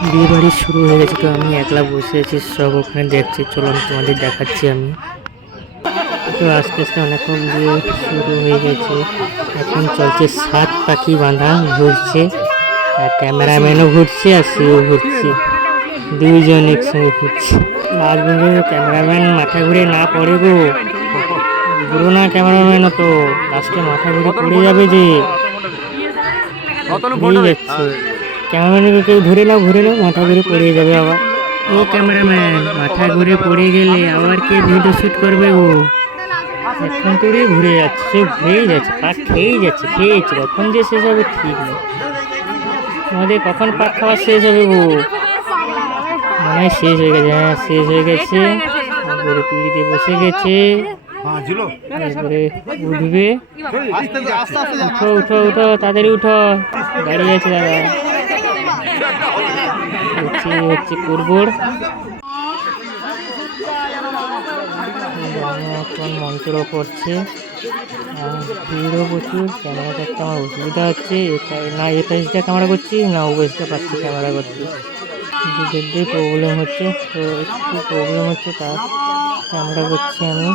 বিয়ে বাড়ি শুরু হয়ে গেছে তো আমি একলা বসে আছি সব ওখানে দেখছি। চলো তোমাদের দেখাচ্ছি আমি। তো আস্তে আস্তে অনেকক্ষণ বিয়ে শুরু হয়ে গেছে। এখন চলছে সাত পাখি বাঁধা ঘুরছে। আর ক্যামেরাম্যানও ঘুরছে আর সেও ঘুরছে। দুইজন একসঙ্গে ঘুরছে। পর্যন্ত ক্যামেরাম্যান মাথা ঘুরে না পড়ে গো। ঘুরো না ক্যামেরাম্যান তো লাস্টে মাথা ঘুরে পড়ে যাবে যে। ক্যামেরাম্যানকে কেউ ধরে নাও ঘুরে নাও মাথা ঘুরে পড়ে যাবে আবার। ও ক্যামেরাম্যান মাথা ঘুরে পড়ে গেলে আবার কে ভিডিও শুট করবে ও এখন তোরে ঘুরে যাচ্ছে সে ঘুরেই যাচ্ছে পাক খেয়েই যাচ্ছে খেয়েছে কখন যে শেষ হবে ঠিক নেই। আমাদের কখন পাক খাওয়া শেষ হবে গো? হয় শেষ হয়ে গেছে হ্যাঁ শেষ হয়ে গেছে। তারপরে পিড়িতে বসে গেছে। তারপরে উঠবে। উঠো উঠো উঠো তাড়াতাড়ি উঠো। দাঁড়িয়ে আছে দাদা। হচ্ছে হচ্ছে কুরবুর। করছে। ভিড়ও প্রচুর ক্যামেরা করতে আমার অসুবিধা হচ্ছে। এটা না এ পেজটা ক্যামেরা করছি, না ও পেজটা পাচ্ছি ক্যামেরা করতে। দুধের প্রবলেম হচ্ছে, তো একটু প্রবলেম হচ্ছে তার। ক্যামেরা করছি আমি।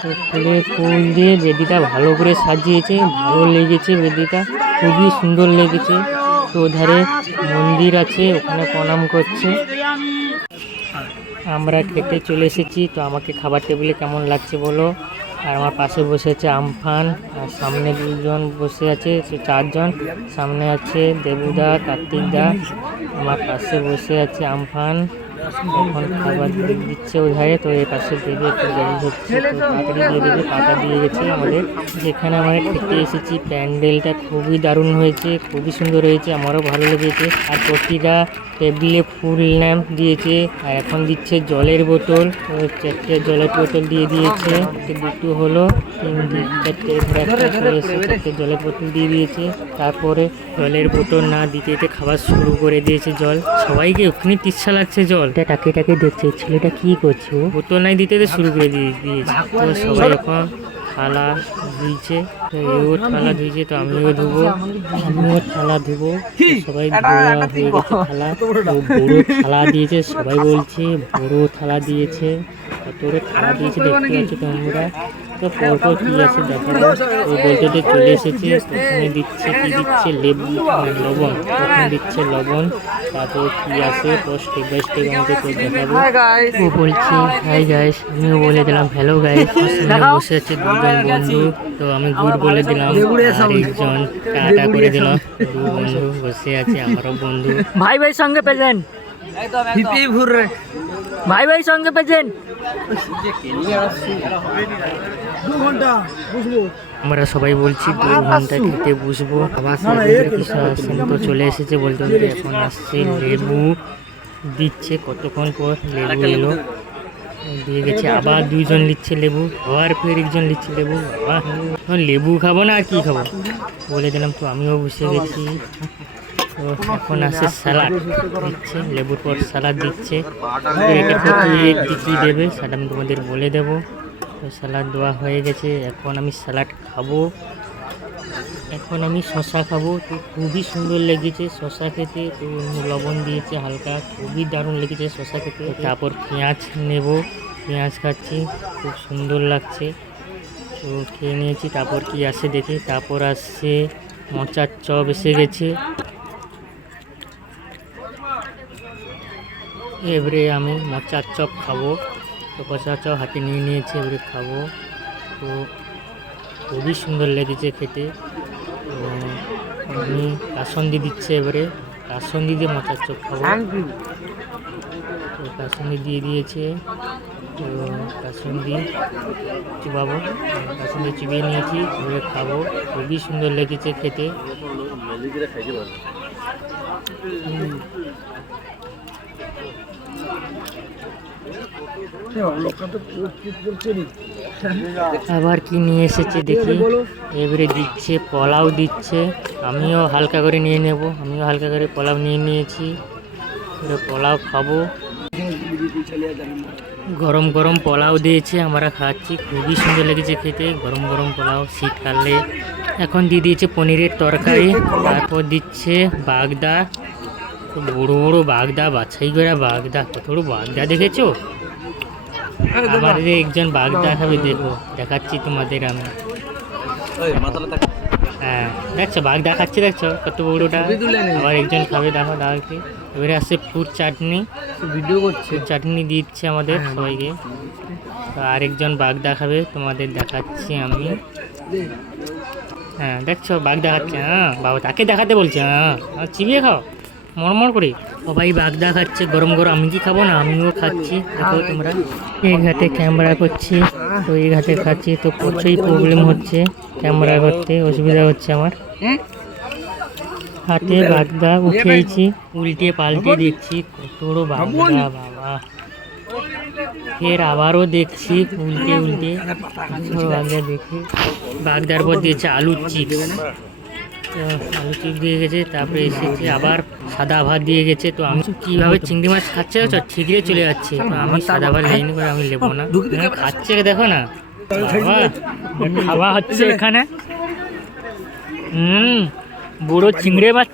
তো ফুলের ফুল দিয়ে বেদিটা ভালো করে সাজিয়েছে, ভালো লেগেছে বেদিটা, খুবই সুন্দর লেগেছে। তো ওধারে মন্দির আছে, ওখানে প্রণাম করছে। আমরা খেতে চলে এসেছি, তো আমাকে খাবার টেবিলে কেমন লাগছে বলো? আর আমার পাশে বসে আছে আমফান, আর সামনে দুজন বসে আছে, সে চারজন। সামনে আছে দেবুদা কার্তিকদা আমার পাশে বসে আছে আমফান। এখন খাবার দিচ্ছে ওধারে, তো এর পাশে দেবে একটু হচ্ছে। দিয়ে পাতা দিয়ে গেছে আমাদের। যেখানে আমরা খেতে এসেছি, প্যান্ডেলটা খুবই দারুণ হয়েছে, খুবই সুন্দর হয়েছে, আমারও ভালো লেগেছে। আর প্রতিটা টেবিলে ফুল ল্যাম্প দিয়েছে, আর এখন দিচ্ছে জলের বোতল। চারটে জলের বোতল দিয়ে দিয়েছে দুটো হলো চারটে জলের বোতল দিয়ে দিয়েছে। তারপরে জলের বোতল না দিতে খাবার শুরু করে দিয়েছে জল। সবাইকে ওখানে তিচ্ছা লাগছে জল। এটা টাকে টাকে দেখছে ছেলেটা কি করছে ও? বোতল নাই দিতে শুরু করে দিয়ে দিয়েছে। তো সবাই এখন থালা ধুইছে। তো এও থালা ধুইছে তো আমিও ধুবো। আমিও থালা ধুবো। সবাই ধোয়া হয়ে গেছে থালা। তো বড়ো থালা দিয়েছে সবাই বলছে বড়ো থালা দিয়েছে। কত বড় থালা দিয়েছে দেখতে পাচ্ছি তোমরা। তো পরপর কি আছে দেখো। ও বলতে তো চলে এসেছে ওখানে দিচ্ছে কি দিচ্ছে? লেবু মানে লবণ। ওখানে দিচ্ছে লবণ। তারপর কি আছে? স্টেপ বাই স্টেপ আমাদের তো দেখাবো। ও বলছি হাই গাইস আমিও বলে দিলাম হ্যালো গাইস বসে আছে দুজন বন্ধু তো আমি গুড বলে দিলাম আর একজন টাটা করে দিলাম। দু বন্ধু বসে আছে আমারও বন্ধু। ভাই ভাই সঙ্গে প্রেজেন্ট ভাই ভাই সঙ্গে প্রেজেন্ট আমরা সবাই বলছি দু ঘণ্টা খেতে বসবো। আসেন তো চলে এসেছে। বলতে বলতে এখন আসছে লেবু। দিচ্ছে কতক্ষণ পর লেবু এলো। দিয়ে গেছে আবার দুইজন নিচ্ছে লেবু আবার ফের একজন নিচ্ছে লেবু। আবার লেবু খাব না আর কি খাব? বলে দিলাম তো আমিও বসে গেছি। তো এখন আসে স্যালাড দিচ্ছে লেবুর পর স্যালাড দিচ্ছে। তো এটা থেকে কি কী দেবে সেটা আমি তোমাদের বলে দেবো। স্যালাড দেওয়া হয়ে গেছে। এখন আমি স্যালাড খাব। এখন আমি শশা খাব। তো খুবই সুন্দর লেগেছে শশা খেতে। তো লবণ দিয়েছে হালকা। খুবই দারুণ লেগেছে শশা খেতে। তারপর পেঁয়াজ নেব। পেঁয়াজ খাচ্ছি। খুব সুন্দর লাগছে। তো খেয়ে নিয়েছি। তারপর কি আসে দেখি। তারপর আসছে মোচার চপ এসে গেছে। এবারে আমি মোচার চপ খাব। তো মোচার চপ হাতে নিয়ে নিয়েছি এবারে খাব। তো খুবই সুন্দর লেগেছে খেতে। আমি কাসন্দি দিচ্ছে এবারে। কাসন্দি দিয়ে মোচার চোখ খাব। তো কাসন্দি দিয়ে দিয়েছে। তো কাসন্দি চিবাবো। কাসন্দি চিবিয়ে নিয়েছি এবারে খাব। খুবই সুন্দর লেগেছে খেতে। আবার কি নিয়ে এসেছে দেখি। এবারে দিচ্ছে, পোলাও দিচ্ছে। আমিও হালকা করে নিয়ে নেব। আমিও হালকা করে পোলাও নিয়ে নিয়েছি। পোলাও খাব। গরম গরম পোলাও দিয়েছে, আমরা খাচ্ছি। খুবই সুন্দর লেগেছে খেতে। গরম গরম পোলাও, শীতকালে। এখন দিয়ে দিয়েছে পনিরের তরকারি। তারপর দিচ্ছে বাগদা। বড় বড় বাগদা বাছাই করা বাগদা কত বড় বাগদা দেখেছ? আবার যে একজন বাগদা খাবে দেখো দেখাচ্ছি তোমাদের আমি। হ্যাঁ দেখছ বাঘ দেখাচ্ছে দেখছ কত বড়টা? আবার একজন খাবে দেখো দাঁড়াকে এবারে আসছে ফুড চাটনি। ভিডিও করছে। চাটনি দিচ্ছে আমাদের সবাইকে। তো আরেকজন বাঘ দেখাবে তোমাদের দেখাচ্ছি আমি। হ্যাঁ দেখছ বাঘ দেখাচ্ছে হ্যাঁ বাবা তাকে দেখাতে বলছে হ্যাঁ। আর চিবিয়ে খাও। মরমর করে? সবাই বাগদা খাচ্ছে, গরম গরম। আমি কি খাব না? আমিও খাচ্ছি। দেখো তোমরা। এই ঘাটে ক্যামেরা করছি। তো এই ঘাটে খাচ্ছি। তো প্রচুরই প্রবলেম হচ্ছে ক্যামেরা করতে। অসুবিধা হচ্ছে আমার। হাতে বাগদা উঠেছি উল্টে পাল্টে দেখছি। কত বাগদা, বাবা। ফের আবারও দেখছি। উল্টে উল্টে। বাগদা দেখি। বাগদার পর দিয়েছে আলুর চিপস আলু চিপস দিয়ে গেছে, তারপরে এসেছে, আবার সাদা ভাত দিয়ে গেছে। তো আমি কীভাবে চিংড়ি মাছ খাচ্ছে তো ঠিকরে চলে যাচ্ছে। আমি সাদা ভাত লাইন করে আমি নেব না। খাচ্ছে দেখো না? খাওয়া হচ্ছে এখানে। হুম, বুড়ো চিংড়ে মাছ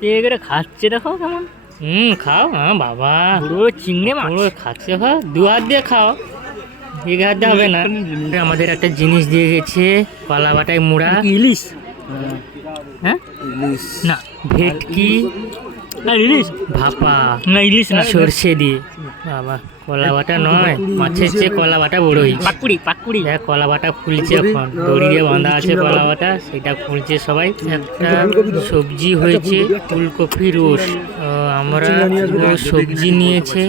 পেয়ে গেলে খাচ্ছে দেখো কেমন। হুম, খাও হ্যাঁ বাবা। বুড়ো চিংড়ে মাছ। খাচ্ছে খাও দু হাত দিয়ে খাও। এক হাত দিয়ে হবে না। আমাদের একটা জিনিস দিয়ে গেছে কলা বাটায় মুড়া। ইলিশ। হ্যাঁ? না ভেটকি না ইলিশ? ভাপা না ইলিশ না সর্ষে দিয়ে। বাবা কলা বাটা নয় মাছের চেয়ে কলা বাটা বড় হয়েছে পাকুড়ি পাকুড়ি। দেখ কলা বাটা ফুলছে এখন। দড়ি দিয়ে বাঁধা আছে কলা বাটা। সেটা ফুলছে সবাই। একটা সবজি হয়েছে ফুলকপি রোস্ট। আমরা ও সবজি নিয়েছে।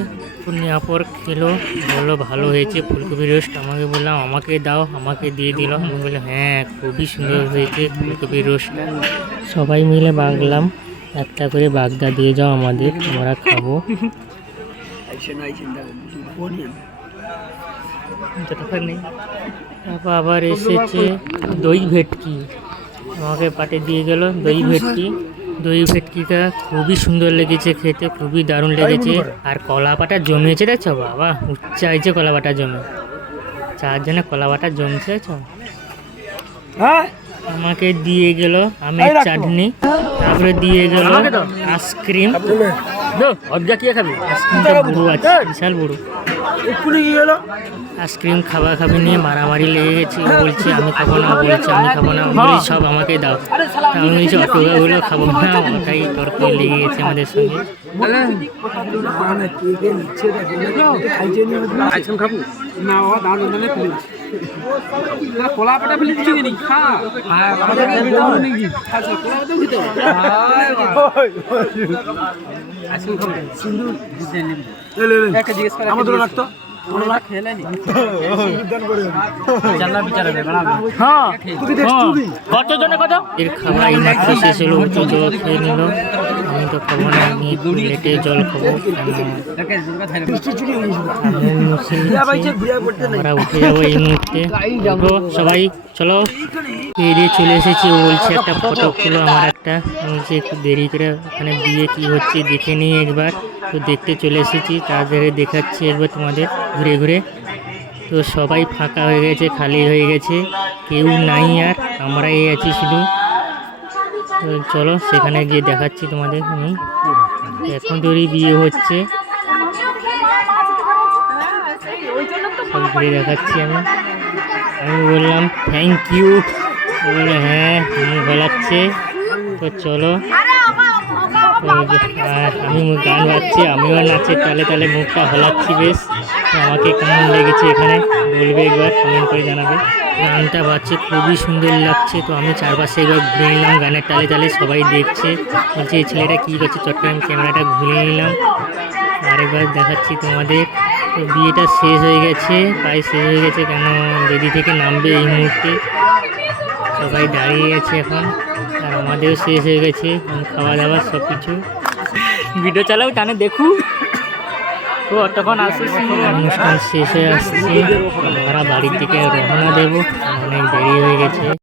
তো নেওয়ার পর খেলো, বলল ভালো হয়েছে, ফুলকপি রোস্ট আমাকে বললাম, আমাকে দাও, আমাকে দিয়ে দিল। আমি বললাম হ্যাঁ খুবই সুন্দর হয়েছে ফুলকপি রোস্ট সবাই মিলে বাগলাম একটা করে বাগদা দিয়ে যাও আমাদের, আমরা খাব। তারপর আবার এসেছে দই ভেটকি। আমাকে পাটে দিয়ে গেল দই ভেটকি। দই ভেটকিটা খুবই সুন্দর লেগেছে খেতে খুবই দারুণ লেগেছে। আর কলা পাটা রে দেখছ? বাবা উচ্চাইছে কলা পাটা জমে। চার জনে কলা পাটা জমছে দেখছ? আমাকে দিয়ে গেল আমের চাটনি তারপরে দিয়ে গেল আইসক্রিম দো অবজা কি খাবি আইসক্রিমটা বড় আছে বিশাল বড় আইসক্রিম খাবা খাবি নিয়ে মারামারি লেগে গেছে বলছে আমি খাব না বলছে আমি খাব না বলি সব আমাকে দাও আমি বলছি অটোগুলো খাব না ওটাই তর্ক লেগে গেছে আমাদের সঙ্গে খাব না বাবা দাঁড় বেঁধে ফেলে দিচ্ছি কলা পাটা ফেলে দিচ্ছি নি খা আমাদের আইসক্রিম খাব একটা জিজ্ঞেস করে আমরা হ্যাঁ হ্যাঁ। কত জনে কত এর খাবার শেষ হলো খেয়ে নিল তো খাব না আমি জল খাব আমরা উঠে যাব এই মুহূর্তে। সবাই, চলো। এড়িয়ে চলে এসেছি, ও বলছে একটা ফটো তুলো আমার একটা। বলছি, একটু দেরি করে ওখানে দিয়ে কি হচ্ছে দেখে নিই একবার। তো দেখতে চলে এসেছি তাড়াতাড়ি দেখাচ্ছি একবার তোমাদের ঘুরে ঘুরে। তো সবাই ফাঁকা হয়ে গেছে, খালি হয়ে গেছে, কেউ নাই আর, আমরাই আছি শুধু। তো চলো, সেখানে গিয়ে দেখাচ্ছি তোমাদের আমি এখন তোরই বিয়ে হচ্ছে। সব দেখাচ্ছি আমি। আমি বললাম থ্যাংক ইউ বলল হ্যাঁ মুখ গলাচ্ছে তো চলো। আমি গান গাচ্ছি আমিও নাচে তালে তালে মুখটা হলাচ্ছি বেশ। আমাকে কেমন লেগেছে এখানে বলবে একবার কমেন্ট করে জানাবে। গানটা বাজছে খুবই সুন্দর লাগছে তো আমি চারপাশে একবার ঘুরে নিলাম গানের তালে তালে সবাই দেখছে। বলছে এই ছেলেটা কী করছে? চট করে আমি ক্যামেরাটা ঘুরে নিলাম। আরেকবার দেখাচ্ছি তোমাদের। তো বিয়েটা শেষ হয়ে গেছে প্রায় শেষ হয়ে গেছে কেন বেদি থেকে নামবে এই মুহূর্তে? সবাই দাঁড়িয়ে আছে এখন। আমাদেরও শেষ হয়ে গেছে খাওয়া দাওয়া সব কিছু ভিডিও চালাও, টানে দেখু। তো তখন আসিস অনুষ্ঠান শেষ হয়ে আসছে। আমরা বাড়ির থেকে রওনা দেবো। অনেক দেরি হয়ে গেছে।